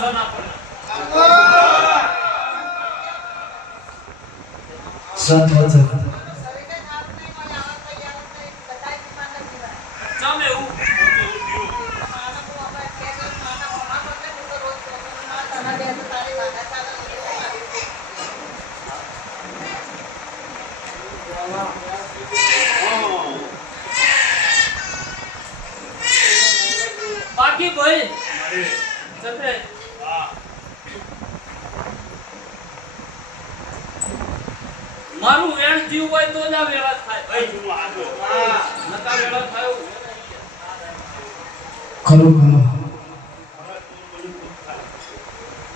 પાછો ના પડે સંત વચન ચમ એવું બાકી ભાઈ ચંદ્રે મારું વેણ જીવ હોય તો જ આ વેળા થાય ભાઈ નકા વેળા થાય ખરું ખરું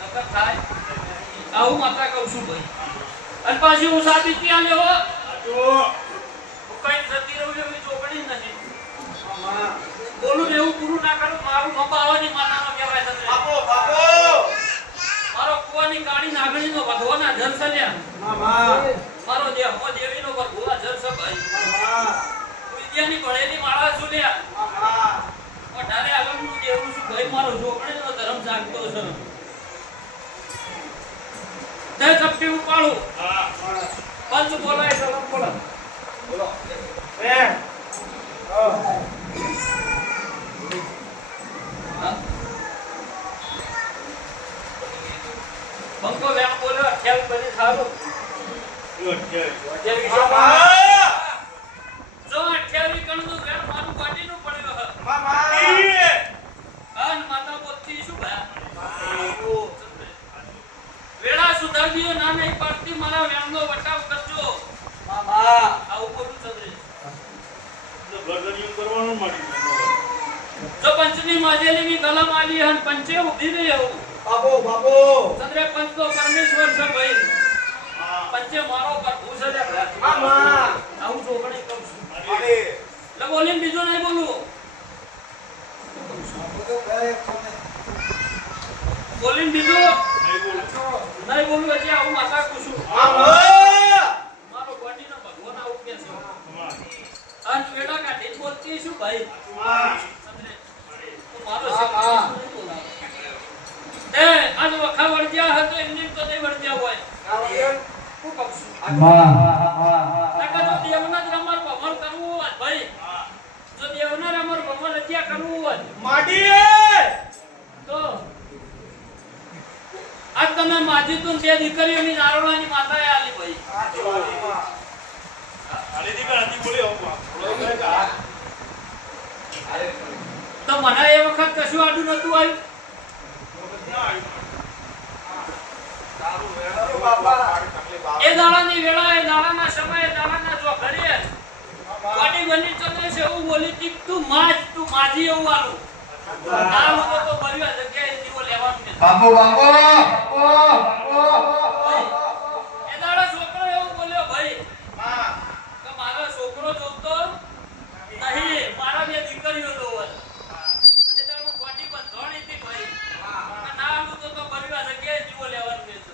નકા થાય આવું માતા કહું છું ભાઈ અને પાછી હું સાબિત ત્યાં લેવો કઈ જતી રહું એવી ચોકડી નથી બોલું ને એવું પૂરું ના કરું મારું નબાવાની માતાનો કહેવાય છે બાપો બાપો મારો કુવાની કાળી નાગણીનો ભગવાના જરસલ્યા મારો દેહો દેવીનો ભગવા જરસ ભાઈ વિદ્યાની ભણેલી માળા સુલ્યા અઢારે આગમનું દેવું છું ભાઈ મારો જોગણીનો ધર્મ જાગતો છે જય ચપટી ઉપાડું પંચ બોલાય સલમ બોલો બોલો બંકો વેમ બોલ્યો ખેલ બની સારું જો 28 કણનું વેમ મારું પાટીનું પડ્યો હ મામા અન માતા બોલતી શું ભા વેળા સુધારવીઓ ના નહીં પડતી મારા વેમનો વટાવ કરજો મામા આવું બોલું ચંદ્રે તો ગરદનિયું કરવાનું મારી જો પંચની માજેલી કલમ આલી હન પંચે ઉધી રહી હું બાપો બાપો ચંદ્રે પંચ તો પરમેશ્વર છે ભાઈ પંચે મારો પ્રભુ છે રે મામા આવું જોગણી કહું છું અરે લે બોલીને બીજો નહીં બોલું બોલીને બીજો નહીં બોલું એટલે આવું માતા કહું છું મારો ગોડીનો ભગવાન આવું કે છે અન વેડા કાઢી બોલતી શું ભાઈ ચંદ્રે મારો એ આજ વખા વળજ્યા હતો એમની તો નહીં વળજ્યા હોય હું કહું છું નકા જો દેવના જ રમર ભમર કરવું હોય ભાઈ જો દેવના રમર ભમર હત્યા કરવું હોય માડી તો આજ તમે માજી તું બે દીકરીઓની નારોળાની માતાએ આલી ભાઈ આલી દીકરા આજી બોલ્યો તો મને એ વખત કશું આડું નતું આવ્યું એ દાડાની વેળા એ દાડાના સમયે દાડાના જો ઘરે પાટી બની ચંદ્ર છે એવું બોલી કે તું માજી એવું આલું નામ તો ભર્યો જગ્યાએ દીવો લેવાનું નથી બાપો બાપો એ દાડા છોકરો એવું બોલ્યો ભાઈ કે મારો છોકરો જોતો નહીં મારા બે દીકરીઓ જોવે અને તારું પાટી બંધોણી હતી ભાઈ નામ તો ભર્યો જગ્યાએ દીવો લેવાનું નથી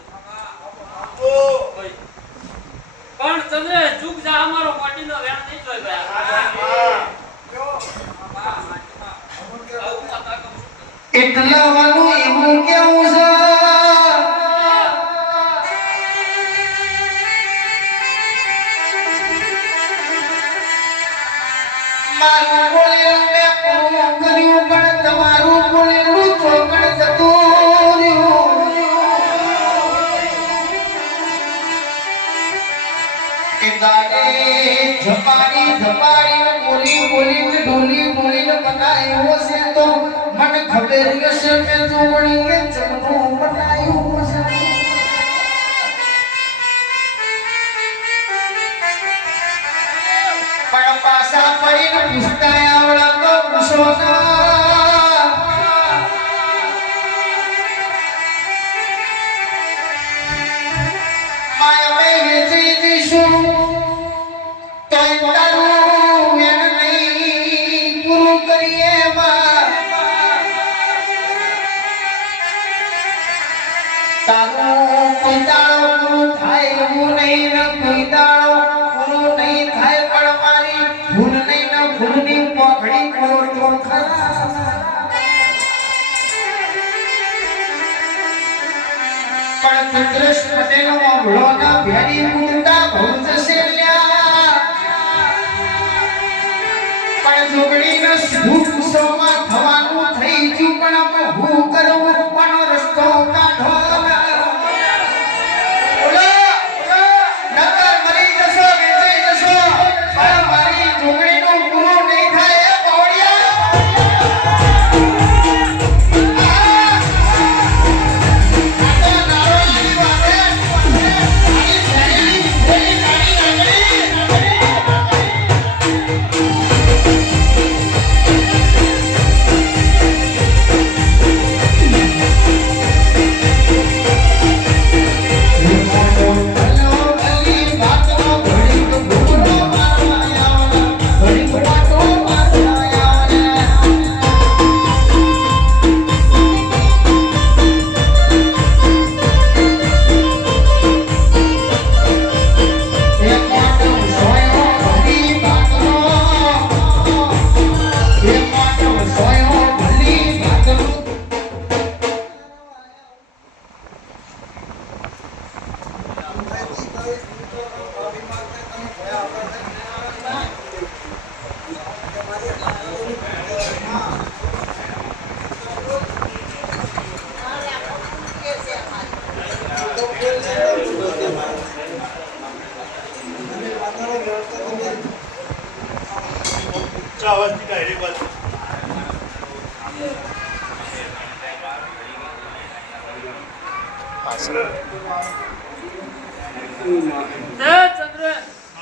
પણ તમે ચૂક જા અમારો પાટીનો વેણ નહીં જોઈ ગયા એટલા વાનું એવું કેવું છે મારું બોલેલું મેં પૂરું કર્યું પણ તમારું બોલેલું ચોકડ જતું રહ્યું એ ગાડે ઝપાડી બોલી બોલીને બનાવ્યો છે તો મને ખબર હશે મેં જોવણીએ ચમનું બનાવ્યું છે પણ પાછા પડીને પૂછતા આવડા તો પૂછો ના માયા મેં વેચી દીશું તો તારું એને નહીં પૂરું કરીએ તારું કોઈ દાડો પૂરું થાય એવું નહીં ને કોઈ દાડો પૂરું નહીં થાય પણ મારી ભૂલ નહીં ને ભૂલની પોખડી કરો તો ખરા નો મોગળો ના ભેરી મુંડા બહુ જશે લ્યા પણ જોગણીનો સીધું કુસોમાં થવાનું થઈ ગયું પણ હું કરું પણ રસ્તો કાઢો નકર મરી જશો વેચાઈ જશો પણ મારી જોગણીનું પૂરું નહીં થાય એ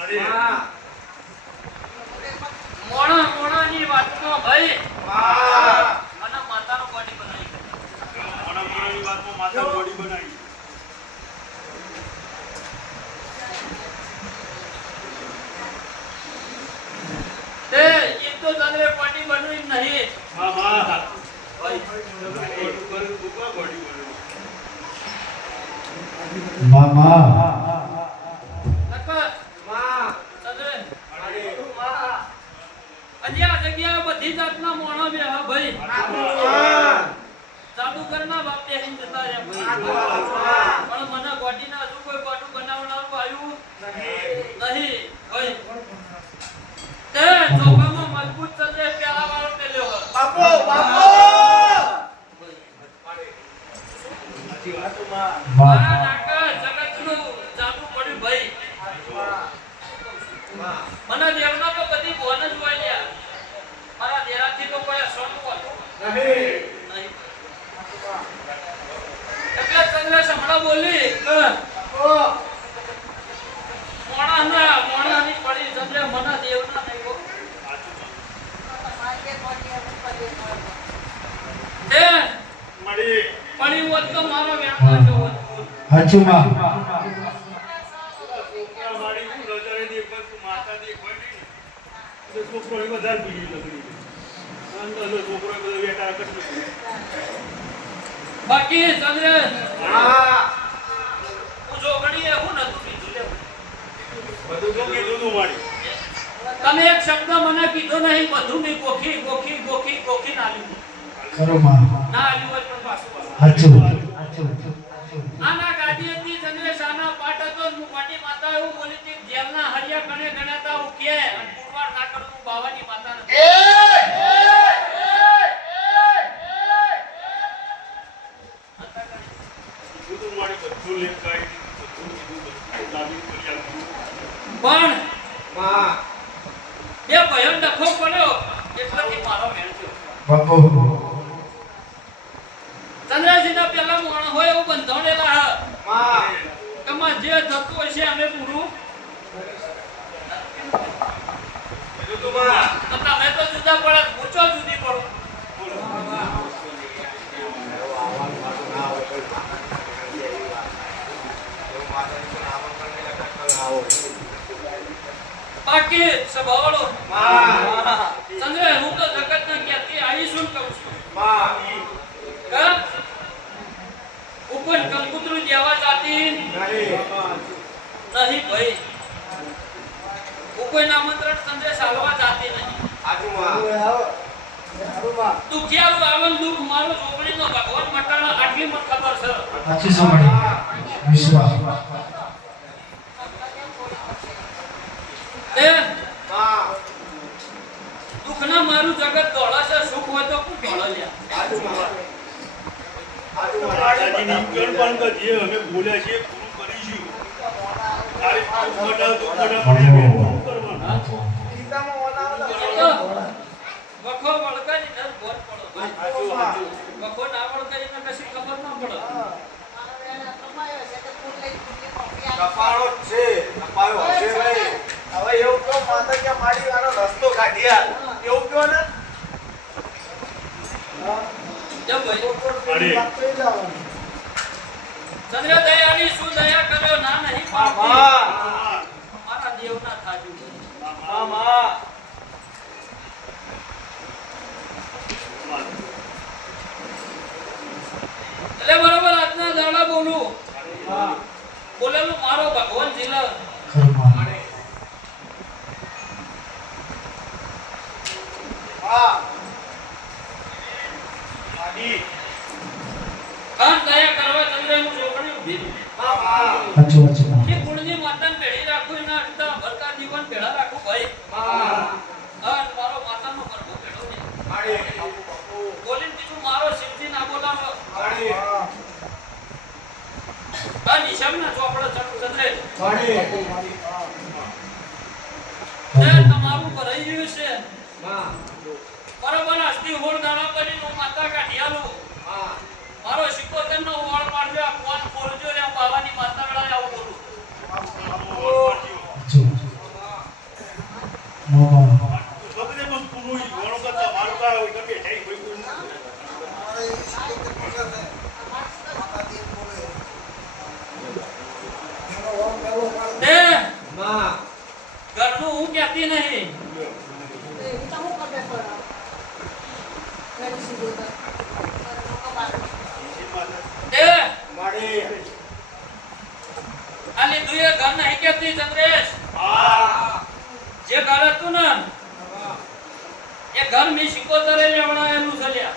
બાવળિયા મોણાની વાતમાં ભાઈ મને માતાનો બોડી બનાવી તે એ તો તને બોડી બનાવી નહીં મામા બધી જાતના મોણા બે હા ભાઈ જાદુગરના બાપ બે હિન જતા રે ભાઈ પણ મને ગોડીના હજુ કોઈ ગોડું બનાવનારું આવ્યું નહીં ભાઈ તે ચોકામાં મજબૂત ચંદ્રે પેલા વાળો મેલ્યો બાપો મારા નાકા જગતનું જાદુ પડ્યું ભાઈ મને દેવના તો કદી બોન જ હોય લ્યા મારા દેરાથી તો કોઈ સોનું હતું નહીં એટલે ચંદ્ર હમણાં બોલી મોણાની પડી ચંદ્ર મને દેવના નહીં ગો એ પડી હોત તો મારો વ્યાણમાં જો હોત હાચું માં બાકી ચંદ્ર હું જોગણીએ હું નતું કીધું લે બધું તો કીધું તું મારી તમે એક શબ્દ મને કીધો નહીં બધું મે કોખી ના લીધું કરો માં ના આલ્યું હોય પણ પાછું હાચું આના ગાડી હતી ચંદ્રેશાના પાટ હતો મુકાટી માતા એવું બોલી કે જેલના હરિયા કણે ગણાતા હું કે અને પુરવાર ના કરું હું બાવાની માતા નથી બધું મારી બધું લેખ કાઈ બધું લાવી કરી પણ બે ભયન ડખો પડ્યો એટલાથી મારો મેળ થયો બાપો ચંદ્રજીના પેલા મોણ હોય એવું બંધાણેલા કમા જે થતું હોય છે અમે પૂરું તમે તો જુદા પડે હું ચો જુદી પડું બાકી સભાવાળો ચંદ્ર હું તો જગતના ક્યાંથી આવીશું કહું છું ઉપર કંકુતરું દેવા જાતી નહીં ભાઈ કોઈ આમંત્રણ સંદેશ હાલવા જાતી નહીં દુખિયારું આવન દુઃખ મારો છોકરીનો ભગવાન મટાણા આટલી મને ખબર છે હાચું સાંભળી વિશ્વ દુઃખના મારું જગત દોડા છે, સુખ હોય તો કોણ દોડા લ્યા? માતાજીની ગણપણ કરીએ, અમે બોલ્યા છીએ પૂરું કરીશું. તારી દુઃખ મટા પણ અમે પૂરું કરવાનું. વખો વળગાડી ને બોલ પડો ભાઈ. વખો ના વળગાડી ને કશી ખબર ના પડે. કપાળો જ છે, કપાળો હશે નહીં. હવે એવું કહો માતા કે મારી આનો રસ્તો કાઢ્યા એવું કહો ને. જમ ભાઈ અરે ચંદ્ર દયાળી શું દયા કર્યો ના નહીં પામતી. મામા મારા દેવના થાજુ. મામા એટલે બરોબર આજના દાડા બોલું. બોલેલું મારો ભગવાન જિલ્લા હા આડી ખાન દયા કરવા ચંદ્રનું ચોકડી ઊભી રહી. મામા સાચું વાત છે એ ગુણની માતાને ભેળી રાખું એના અડધા ભરતા દીવાન ભેળા રાખું ભાઈ. મામા હા મારો માતાનો ગરબો ભેળો ને આડી બોલીને કીધું મારો શિવજી ના બોલાવો. આડી આ નિશામના ચોપડા ચંદ્રે આડી તમારું ભરાઈ ગયું છે. માં બરોબર અસ્તી હોળ દાણા કરીને હું માતા કાઢી આલું. માં મારો 77 નો હોળ પાડજો. આ ફોન ખોલજો ને હું બાવાની માતા વેળાએ આવું બોલું. બધે પણ પૂરું ઘણું કરતા મારું કા હોય કે થઈ કોઈ કોઈ દે માં ઘરનું હું કહેતી નહીં. દે માડી આ લીધું એ ઘર નહીં કહેતી ચંદ્રેશ. હા જે ઘર હતું ને એ ઘર મેં 77 લેવડાયેલું છે લ્યા.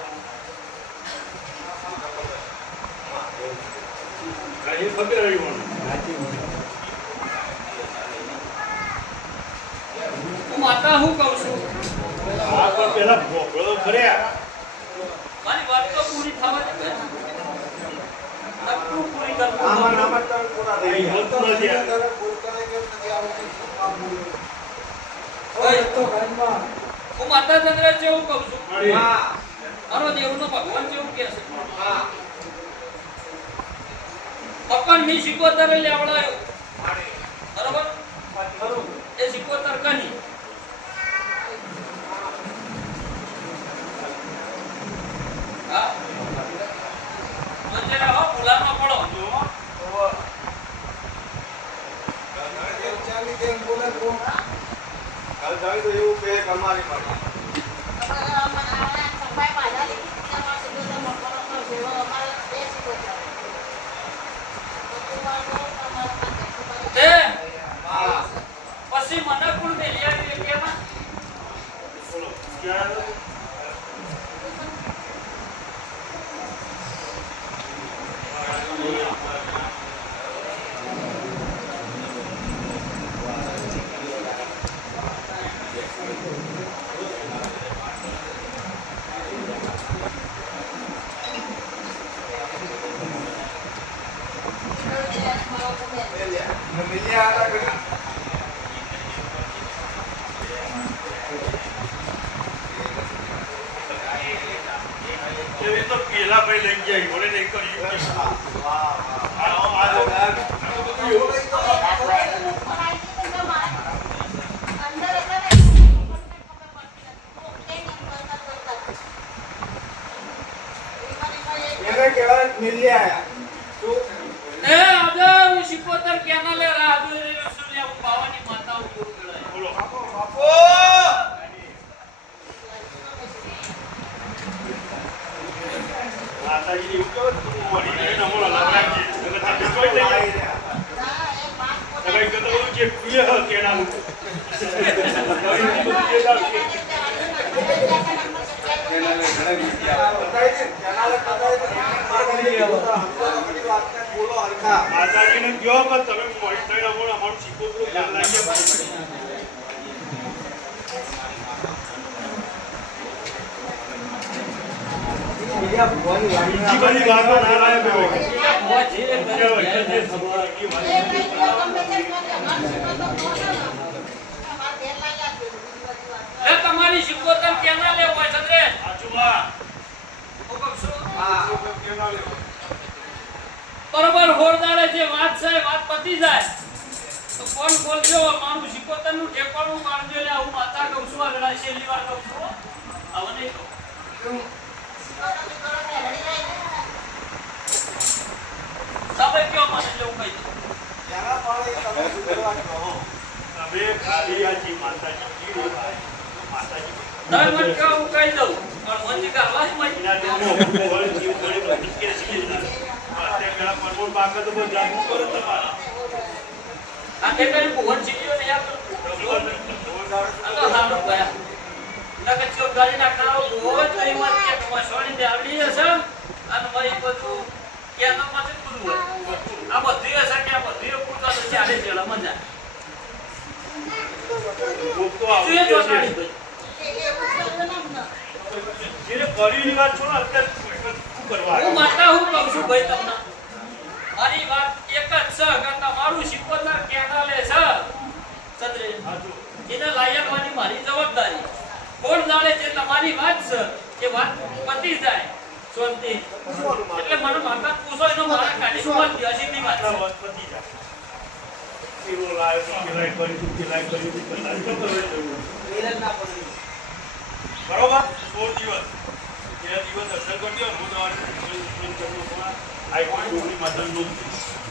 એ ખબર આવી હું માતા હું કહું છું. આ પણ પેલા ભોગળો કર્યા મારી વાત તો પૂરી થવા દે. નકરું પૂરી કર. આમાં નામાં તમે પૂરા થઈ અહીં ગયા હોતું નથી આ. તમે પૂરું કરે કેમ નથી આવતું ઓય, હું માતા ચંદ્રેશ જેવું કહું છું. અરે માં મારો દેવનો ભગવાન જેવું કહે છે. માં પપ્પાને મેં 77 લેવડાયો. માડી બરોબર ખરું એ 77 કની હા મંજરા હો ભૂલામાં પડો. ઓવર દેવ ચાલી કેમ બોલે કો કાલ જાવી તો એવું કે તમારી પાસે તે માં પછી મને કોણ મેલી આવી કેમાં બોલો ક્યાં મિલ્યા આલા કરી એ તો પેલા ભાઈ લઈ ગયા બોલે નહીં કર્યું એને કેવા મિલ્યા એ આજે હું 77 કેનાલે રાહ જોઈ રહ્યો છું લે. હું બાવાની માતા ઉપર ગળાય. બોલો બાપો માતાજી એવું કહો વળી ને નમો લાગી એટલે તમે કોઈ લઈ આવી ગયા રહ્યા તમે કહેતો જે પ્રિય હ કેના લોકો માતાજીને કહો કે તમે મોડી થઈને અમારું શીખો ધ્યાન રાખીએ. બીજી બધી વાતો ના લાગે ભાઈ. ભુવા જે કરે જે છે, થતું એ વાત. લે તમારી શિકોતર કેના લે હોય ચંદ્રે આજુબા. હું કહું છું, બરોબર હોરદારે જે વાત છે વાત પતી જાય તો કોણ બોલજો મારું શિકોતર નું ઠેકાણું મારજો. લે હું માતા કહું છું, આ વેળા છેલ્લી વાર કહું છું, હવે નહીં કહું. તમે કયો મને જેવું કહી દો. તમે ખાલી આજી માતાજી કીધું ભાઈ. માતાજી તમે મને કહો હું કહી દઉં પણ મંજી કરવા જ મળી. એના દેશમાં બોલ જીવ ગણી બધી કે છે ને. અત્યારે પેલા પરમોડ બાકા તો બધું જાગૃત કરો તમારા. આ કે કઈ ભુવન શીખ્યો ને યાર આ તો સારું ગયા નકર ચો ગાડી ના ખાવ ભુવન તો એમાં કે મસોણી દે આવડી હશે અને મરી બધું કેનો માંથી પૂરું હોય. આ બધી હશે કે આ બધી પૂરતા તો ચાલે જેલા મજા ભૂખ તો તું એ આવતી ચોટાડી છે. ભાઈ જેને કરીની વાત છો ને અત્યારે શું કરવા હું માતા હું કહું છું ભાઈ તમને મારી વાત એક જ છે કે તમારું શિકોતર કેના લે છે ચંદ્રે હાચું. એને લાયકવાની મારી જવાબદારી. કોણ જાણે છે તમારી વાત છે એ વાત પતી જાય શાંતિ. એટલે મને માતા પૂછો એનો મારા કાઢી સુવા દ્યાસીની વાત આટલા છે. વર્ષ પતી જાય. પીરો લાવ્યો તો પેલાય કર્યું તું, પેલાય કર્યું તું, પેલાય તો કરવું જોઈએ. બરોબર? 16 દિવસ. એ દિવસ દર્શન કરજો. હું તમારે આઈકોન ડુંગળી માતાનું દૂધ પીશ.